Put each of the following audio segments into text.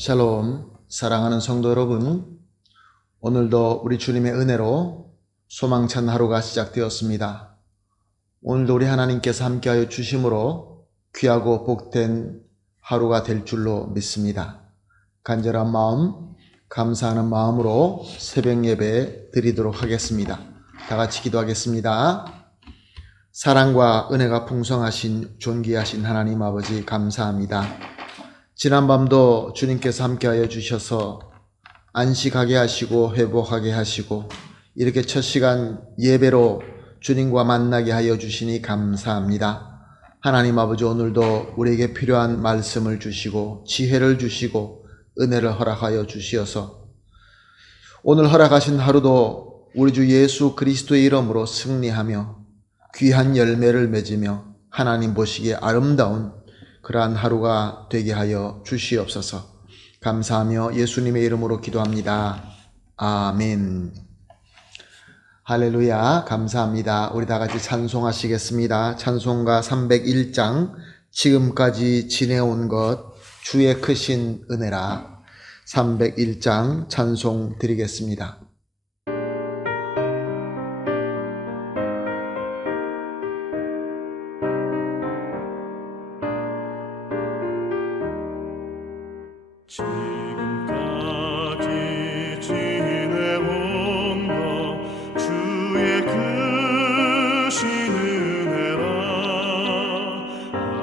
샬롬, 사랑하는 성도 여러분, 오늘도 우리 주님의 은혜로 소망찬 하루가 시작되었습니다. 오늘도 우리 하나님께서 함께하여 주심으로 귀하고 복된 하루가 될 줄로 믿습니다. 간절한 마음, 감사하는 마음으로 새벽 예배 드리도록 하겠습니다. 다 같이 기도하겠습니다. 사랑과 은혜가 풍성하신 존귀하신 하나님 아버지 감사합니다. 지난밤도 주님께서 함께하여 주셔서 안식하게 하시고 회복하게 하시고 이렇게 첫 시간 예배로 주님과 만나게 하여 주시니 감사합니다. 하나님 아버지, 오늘도 우리에게 필요한 말씀을 주시고 지혜를 주시고 은혜를 허락하여 주시어서 오늘 허락하신 하루도 우리 주 예수 그리스도의 이름으로 승리하며 귀한 열매를 맺으며 하나님 보시기에 아름다운 그러한 하루가 되게 하여 주시옵소서. 감사하며 예수님의 이름으로 기도합니다. 아멘. 할렐루야. 감사합니다. 우리 다 같이 찬송하시겠습니다. 찬송가 301장 지금까지 지내온 것 주의 크신 은혜라. 301장 찬송 드리겠습니다. 지금까지 지내온 것 주의 크신 은혜라.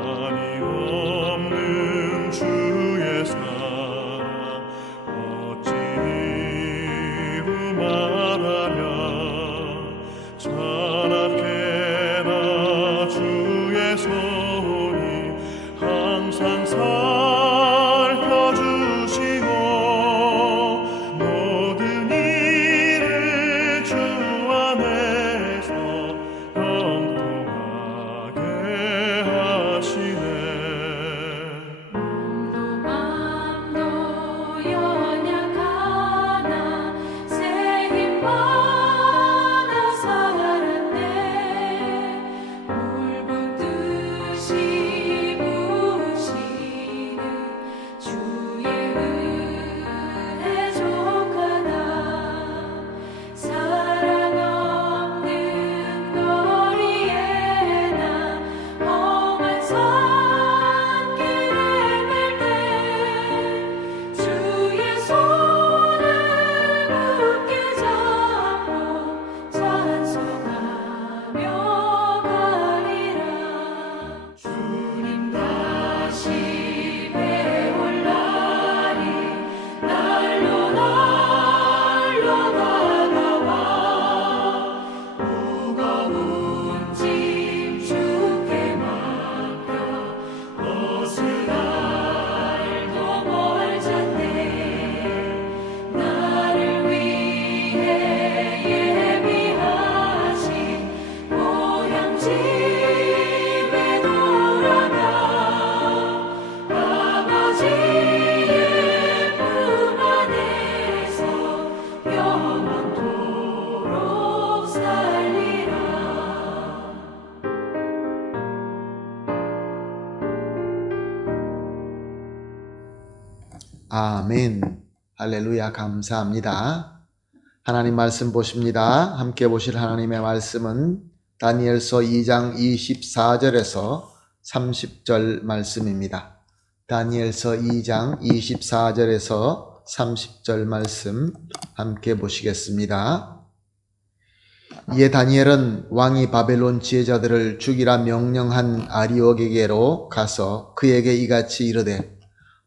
한이 없는 주의 사랑 어찌 이루 말하랴. 찬악해나 주의 손이 항상 아멘. 할렐루야. 감사합니다. 하나님 말씀 보십니다. 함께 보실 하나님의 말씀은 다니엘서 2장 24절에서 30절 말씀입니다. 다니엘서 2장 24절에서 30절 말씀 함께 보시겠습니다. 이에 다니엘은 왕이 바벨론 지혜자들을 죽이라 명령한 아리옥에게로 가서 그에게 이같이 이르되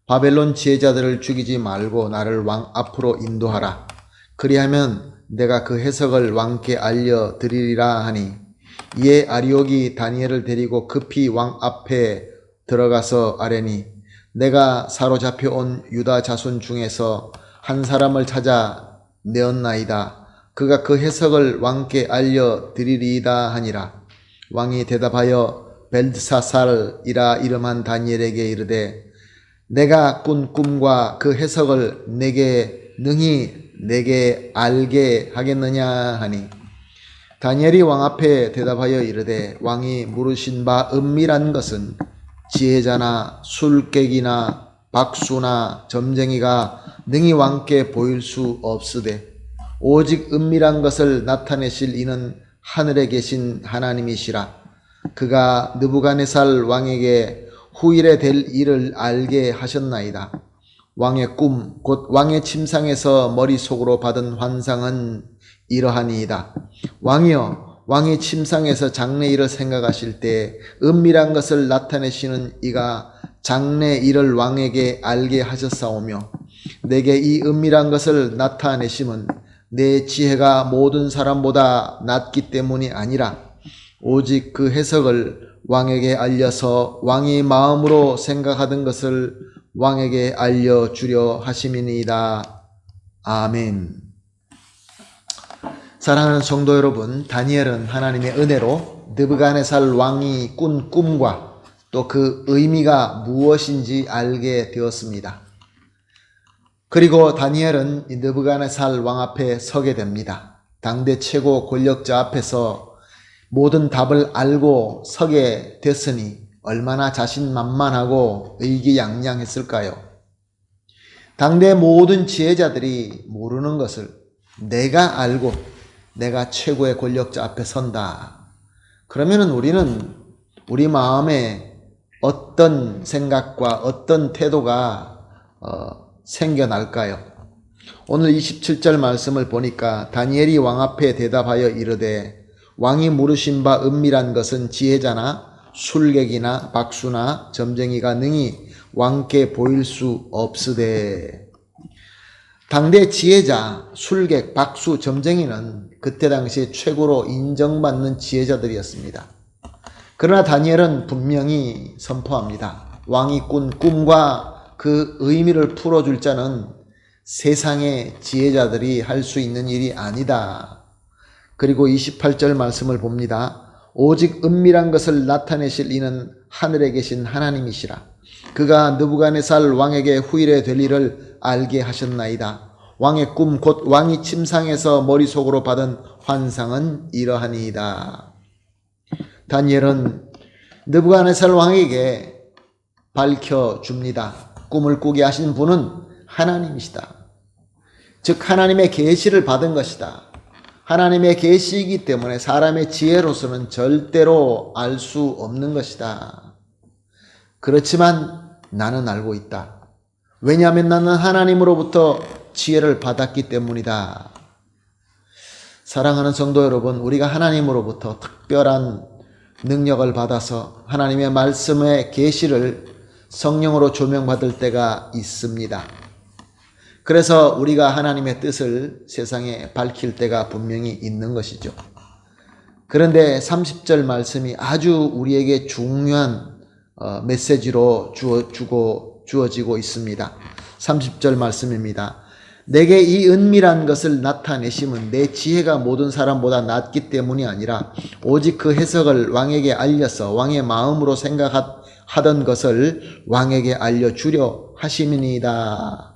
바벨론 지혜자들을 죽이지 말고 나를 왕 앞으로 인도하라. 그리하면 내가 그 해석을 왕께 알려드리리라 하니, 이에 아리옥이 다니엘을 데리고 급히 왕 앞에 들어가서 아뢰니, 내가 사로잡혀 온 유다 자손 중에서 한 사람을 찾아 내었나이다. 그가 그 해석을 왕께 알려드리리이다 하니라. 왕이 대답하여 벨드사살이라 이름한 다니엘에게 이르되 내가 꾼 꿈과 그 해석을 능히 내게 알게 하겠느냐 하니, 다니엘이 왕 앞에 대답하여 이르되 왕이 물으신 바 은밀한 것은 지혜자나 술객이나 박수나 점쟁이가 능히 왕께 보일 수 없으되 오직 은밀한 것을 나타내실 이는 하늘에 계신 하나님이시라. 그가 느부갓네살 왕에게 후일에 될 일을 알게 하셨나이다. 왕의 꿈 곧 왕의 침상에서 머릿속으로 받은 환상은 이러하니이다. 왕이여, 왕의 침상에서 장래일을 생각하실 때 은밀한 것을 나타내시는 이가 장래일을 왕에게 알게 하셨사오며 내게 이 은밀한 것을 나타내심은 내 지혜가 모든 사람보다 낮기 때문이 아니라 오직 그 해석을 왕에게 알려서 왕이 마음으로 생각하던 것을 왕에게 알려주려 하심이니이다. 아멘. 사랑하는 성도 여러분, 다니엘은 하나님의 은혜로 느부갓네살 왕이 꾼 꿈과 또 그 의미가 무엇인지 알게 되었습니다. 그리고 다니엘은 이 느부갓네살 왕 앞에 서게 됩니다. 당대 최고 권력자 앞에서 모든 답을 알고 서게 됐으니 얼마나 자신만만하고 의기양양했을까요? 당대 모든 지혜자들이 모르는 것을 내가 알고 내가 최고의 권력자 앞에 선다. 그러면은 우리는 우리 마음에 어떤 생각과 어떤 태도가 생겨날까요? 오늘 27절 말씀을 보니까 다니엘이 왕 앞에 대답하여 이르되 왕이 물으신 바 은밀한 것은 지혜자나 술객이나 박수나 점쟁이가 능히 왕께 보일 수 없으되. 당대 지혜자, 술객, 박수, 점쟁이는 그때 당시 최고로 인정받는 지혜자들이었습니다. 그러나 다니엘은 분명히 선포합니다. 왕이 꾼 꿈과 그 의미를 풀어줄 자는 세상의 지혜자들이 할 수 있는 일이 아니다. 그리고 28절 말씀을 봅니다. 오직 은밀한 것을 나타내실 이는 하늘에 계신 하나님이시라. 그가 느부갓네살 왕에게 후일에 될 일을 알게 하셨나이다. 왕의 꿈 곧 왕이 침상에서 머릿속으로 받은 환상은 이러하니이다. 다니엘은 느부갓네살 왕에게 밝혀줍니다. 꿈을 꾸게 하신 분은 하나님이시다. 즉 하나님의 계시를 받은 것이다. 하나님의 계시이기 때문에 사람의 지혜로서는 절대로 알 수 없는 것이다. 그렇지만 나는 알고 있다. 왜냐하면 나는 하나님으로부터 지혜를 받았기 때문이다. 사랑하는 성도 여러분, 우리가 하나님으로부터 특별한 능력을 받아서 하나님의 말씀의 계시를 성령으로 조명받을 때가 있습니다. 그래서 우리가 하나님의 뜻을 세상에 밝힐 때가 분명히 있는 것이죠. 그런데 30절 말씀이 아주 우리에게 중요한 메시지로 주어지고 있습니다. 30절 말씀입니다. 내게 이 은밀한 것을 나타내심은 내 지혜가 모든 사람보다 낮기 때문이 아니라 오직 그 해석을 왕에게 알려서 왕의 마음으로 생각하던 것을 왕에게 알려주려 하심이니이다.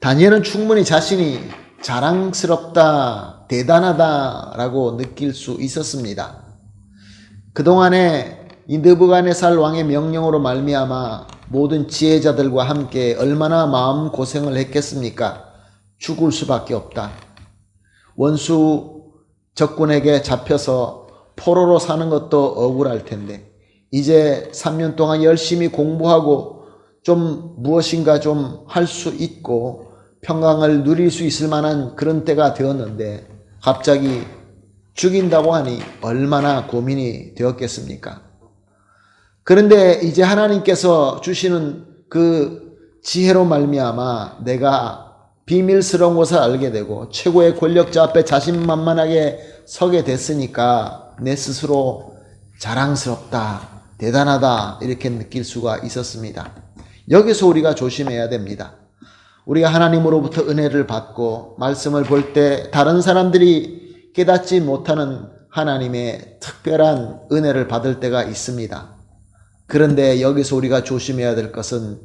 다니엘은 충분히 자신이 자랑스럽다, 대단하다라고 느낄 수 있었습니다. 그동안에 이 느부갓네살 왕의 명령으로 말미암아 모든 지혜자들과 함께 얼마나 마음고생을 했겠습니까? 죽을 수밖에 없다. 원수 적군에게 잡혀서 포로로 사는 것도 억울할 텐데 이제 3년 동안 열심히 공부하고 좀 무엇인가 좀 할 수 있고 평강을 누릴 수 있을 만한 그런 때가 되었는데 갑자기 죽인다고 하니 얼마나 고민이 되었겠습니까? 그런데 이제 하나님께서 주시는 그 지혜로 말미암아 내가 비밀스러운 것을 알게 되고 최고의 권력자 앞에 자신만만하게 서게 됐으니까 내 스스로 자랑스럽다, 대단하다 이렇게 느낄 수가 있었습니다. 여기서 우리가 조심해야 됩니다. 우리가 하나님으로부터 은혜를 받고 말씀을 볼 때 다른 사람들이 깨닫지 못하는 하나님의 특별한 은혜를 받을 때가 있습니다. 그런데 여기서 우리가 조심해야 될 것은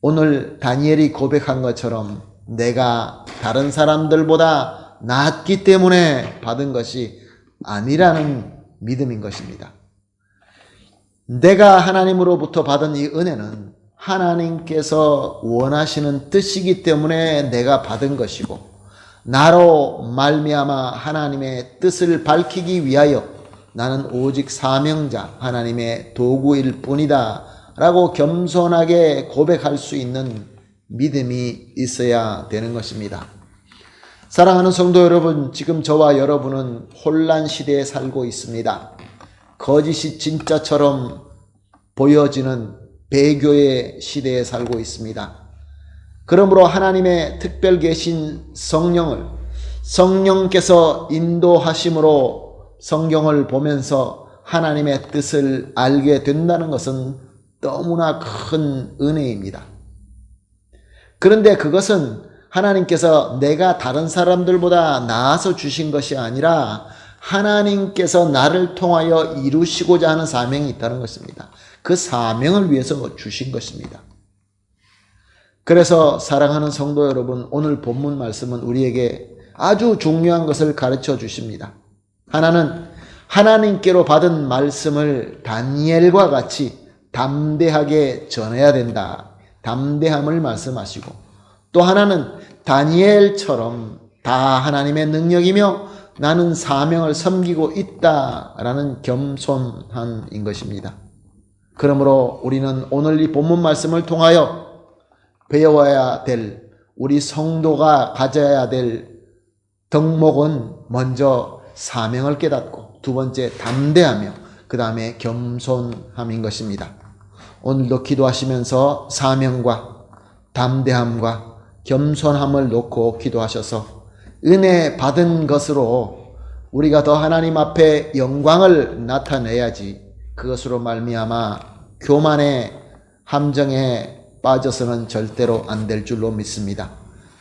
오늘 다니엘이 고백한 것처럼 내가 다른 사람들보다 낫기 때문에 받은 것이 아니라는 믿음인 것입니다. 내가 하나님으로부터 받은 이 은혜는 하나님께서 원하시는 뜻이기 때문에 내가 받은 것이고, 나로 말미암아 하나님의 뜻을 밝히기 위하여 나는 오직 사명자, 하나님의 도구일 뿐이다 라고 겸손하게 고백할 수 있는 믿음이 있어야 되는 것입니다. 사랑하는 성도 여러분, 지금 저와 여러분은 혼란 시대에 살고 있습니다. 거짓이 진짜처럼 보여지는 배교의 시대에 살고 있습니다. 그러므로 하나님의 특별 계신 성령께서 인도하심으로 성경을 보면서 하나님의 뜻을 알게 된다는 것은 너무나 큰 은혜입니다. 그런데 그것은 하나님께서 내가 다른 사람들보다 나아서 주신 것이 아니라 하나님께서 나를 통하여 이루시고자 하는 사명이 있다는 것입니다. 그 사명을 위해서 주신 것입니다. 그래서 사랑하는 성도 여러분, 오늘 본문 말씀은 우리에게 아주 중요한 것을 가르쳐 주십니다. 하나는 하나님께로 받은 말씀을 다니엘과 같이 담대하게 전해야 된다. 담대함을 말씀하시고, 또 하나는 다니엘처럼 다 하나님의 능력이며 나는 사명을 섬기고 있다라는 겸손함인 것입니다. 그러므로 우리는 오늘 이 본문 말씀을 통하여 배워야 될, 우리 성도가 가져야 될 덕목은 먼저 사명을 깨닫고, 두 번째 담대하며, 그 다음에 겸손함인 것입니다. 오늘도 기도하시면서 사명과 담대함과 겸손함을 놓고 기도하셔서 은혜 받은 것으로 우리가 더 하나님 앞에 영광을 나타내야지, 그것으로 말미암아 교만의 함정에 빠져서는 절대로 안 될 줄로 믿습니다.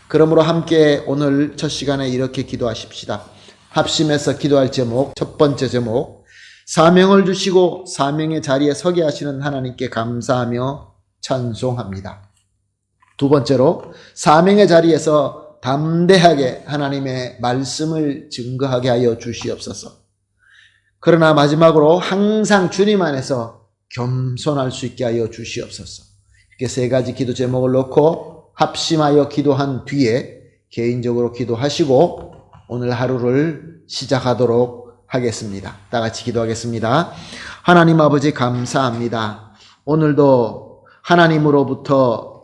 그러므로 함께 오늘 첫 시간에 이렇게 기도하십시다. 합심해서 기도할 제목, 첫 번째 제목, 사명을 주시고 사명의 자리에 서게 하시는 하나님께 감사하며 찬송합니다. 두 번째로, 사명의 자리에서 담대하게 하나님의 말씀을 증거하게 하여 주시옵소서. 그러나 마지막으로 항상 주님 안에서 겸손할 수 있게 하여 주시옵소서. 이렇게 세 가지 기도 제목을 놓고 합심하여 기도한 뒤에 개인적으로 기도하시고 오늘 하루를 시작하도록 하겠습니다. 다 같이 기도하겠습니다. 하나님 아버지, 감사합니다. 오늘도 하나님으로부터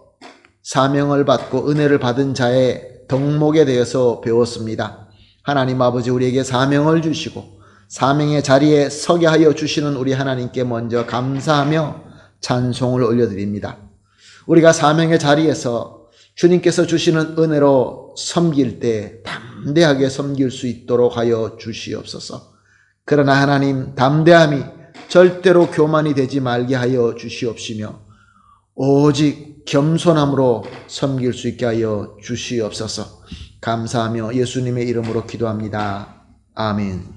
사명을 받고 은혜를 받은 자의 덕목에 대해서 배웠습니다. 하나님 아버지, 우리에게 사명을 주시고 사명의 자리에 서게 하여 주시는 우리 하나님께 먼저 감사하며 찬송을 올려드립니다. 우리가 사명의 자리에서 주님께서 주시는 은혜로 섬길 때 담대하게 섬길 수 있도록 하여 주시옵소서. 그러나 하나님, 담대함이 절대로 교만이 되지 말게 하여 주시옵시며 오직 겸손함으로 섬길 수 있게 하여 주시옵소서. 감사하며 예수님의 이름으로 기도합니다. 아멘.